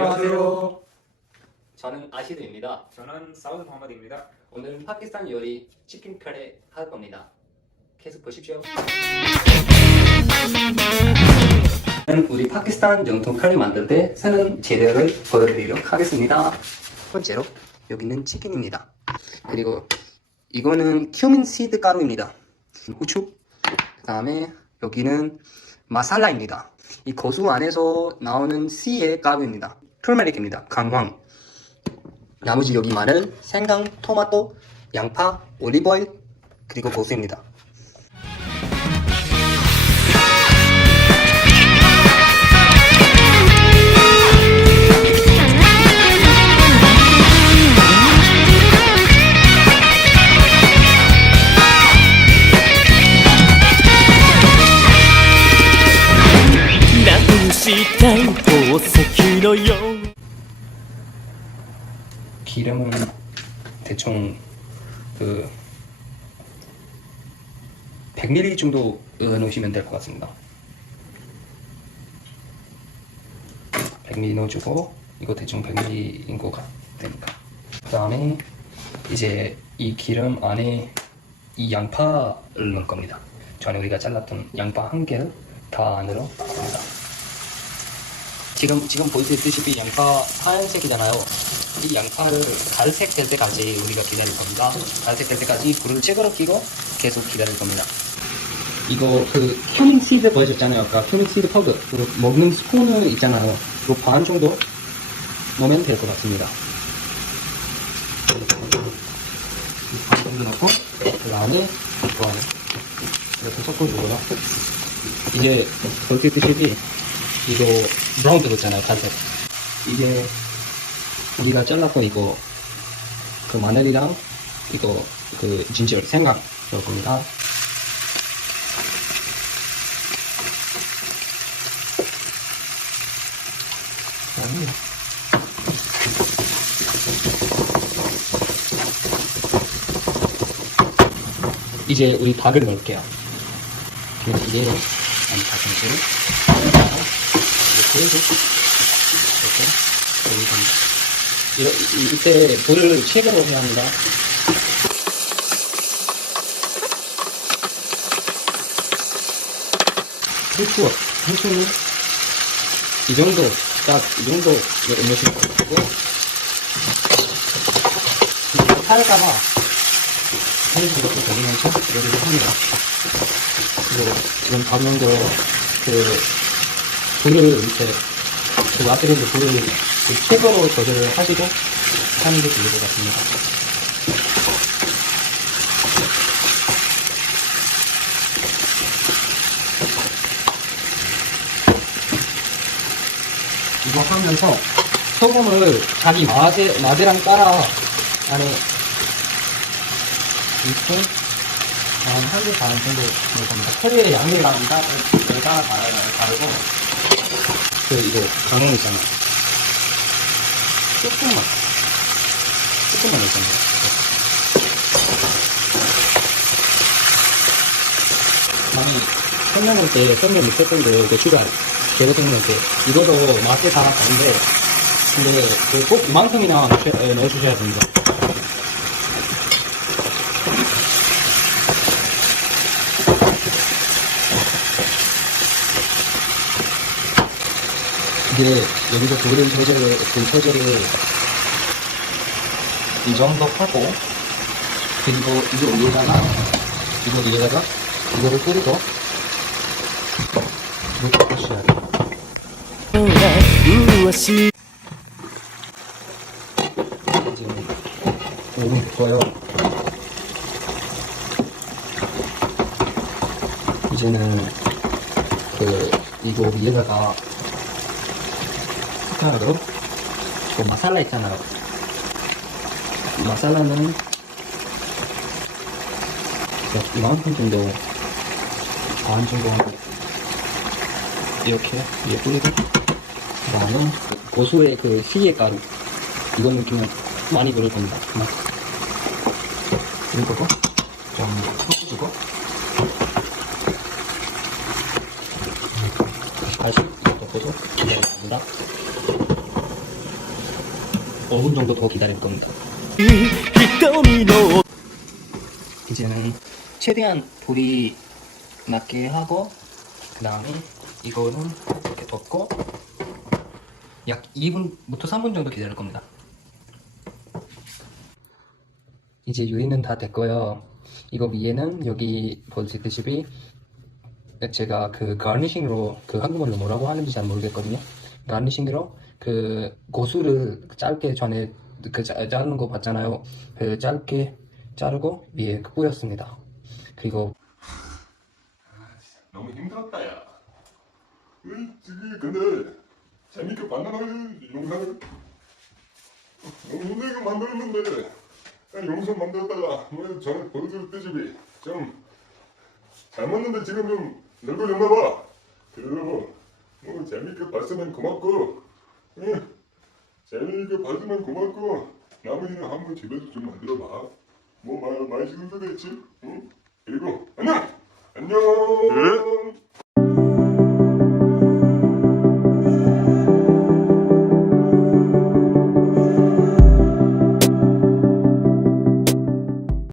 안녕하세요. 저는 아시드입니다. 저는 사우드 모하마드입니다. 오늘 파키스탄 요리 치킨 카레 할 겁니다. 계속 보십시오. 우리 파키스탄 정통 카레 만들 때 쓰는 재료를 보여드리도록 하겠습니다. 첫 번째로 여기는 치킨입니다. 그리고 이거는 큐민 시드 가루입니다. 후추. 그 다음에 여기는 마살라입니다. 이 고수 안에서 나오는 씨의 가루입니다. 툴메릭입니다. 강황. 나머지 여기 마늘, 생강, 토마토, 양파, 올리브오일, 그리고 고수입니다. 요 기름은 대충 그 100ml 정도 넣으시면 될 것 같습니다. 100ml 넣어주고 이거 대충 100ml인 것 같으니까 그 다음에 이제 이 기름 안에 이 양파를 넣을 겁니다. 전에 우리가 잘랐던 양파 한 개를 다 안으로 넣습니다. 지금 지금 보시다시피 양파 하얀색이잖아요. 이 양파를 갈색 될 때까지 우리가 기다릴 겁니다. 갈색 될 때까지 불을 최고로 켜고 계속 기다릴 겁니다. 이거 그 큐민 시드 보여줬잖아요. 아까 큐민 시드 퍼그 그 먹는 스푼을 있잖아요. 그반 정도 넣으면 될 것 같습니다. 반 정도 넣고 그 안에 이렇게 섞어주고요. 이제 드시지 이거 브라운 들었잖아요 갈색 이게 우리가 잘랐고 이거 그 마늘이랑 이거 그 진지를 생강 넣을 겁니다 이제 우리 밥을 넣을게요. 이게 한 4cm. 그래도 이렇게 이때 불을 최고 로 해야 합니다. 후추, 후추는 이 정도, 딱 이 정도 넣으실 것 같고, 살다가 하는 것도 되면서 요리를 합니다. 그리고 지금 방금도 그 불을 이렇게 그 라떼리도 불을 그 최고로 조절을 하시고 하는 게 좋을 것 같습니다. 이거 하면서 소금을 자기 맛에, 맛이랑 따라 안에 2푼, 한개 반 정도 넣을 겁니다. 커리의 양이랑 따라 다르고, 그 이거 강홍 있잖아. 조금만 조금만 넣잖아요. 아니 설명할 때 설명 못했던 게 이거 추가 제가 설명할 때 이거도 맛에 따라 다른데 근데 그꼭 이만큼이나 넣어주셔야 됩니다. 이게 여기서 보는 소재를, 그 소재를 이 정도 하고, 그리고 이거 위에다가, 이거 위에다가, 이거를 뿌리고, 이렇게 하셔야 돼요. 이제, 너무 좋아요. 이제는, 그, 이거 위에다가, 숟가락으로, 그 마살라 있잖아요. 마살라는 이만큼 정도 반 정도 이렇게 위에 뿌리고 그 다음에 고수의 그 시의 가루 이거는 좀 많이 들을 겁니다. 그리고 좀 섞어주고. 다시 이것도 고수 넣어줍니다 5분 정도 더 기다릴 겁니다. 이제는 최대한 불이 낮게 하고 그 다음에 이거는 이렇게 덮고 약 2분부터 3분 정도 기다릴 겁니다. 이제 요리는 다 됐고요. 이거 위에는 여기 보시다시피 제가 그 가니싱으로 그 한국말로 뭐라고 하는지 잘 모르겠거든요. 가니싱으로 그 고수를 짧게 전에 그 자- 자르는 거 봤잖아요. 그 짧게 자르고 위에 그 뿌렸습니다. 그리고 너무 힘들었다 야. 으이, 지금 근데 재밌게 만들어야지 영상을 너무 힘들게 만들었는데 야, 영상 만들었다가 뭐 전에 보여줬듯이 좀 잘못는데 지금 좀 늙어졌나봐. 그래도 뭐 재밌게 봤으면 고맙고 응. 재밌게 봤으면 고맙고 나머지는 한번 집에서 좀 만들어봐. 뭐 마, 맛있는 데도 있지? 응? 그리고 안녕 안녕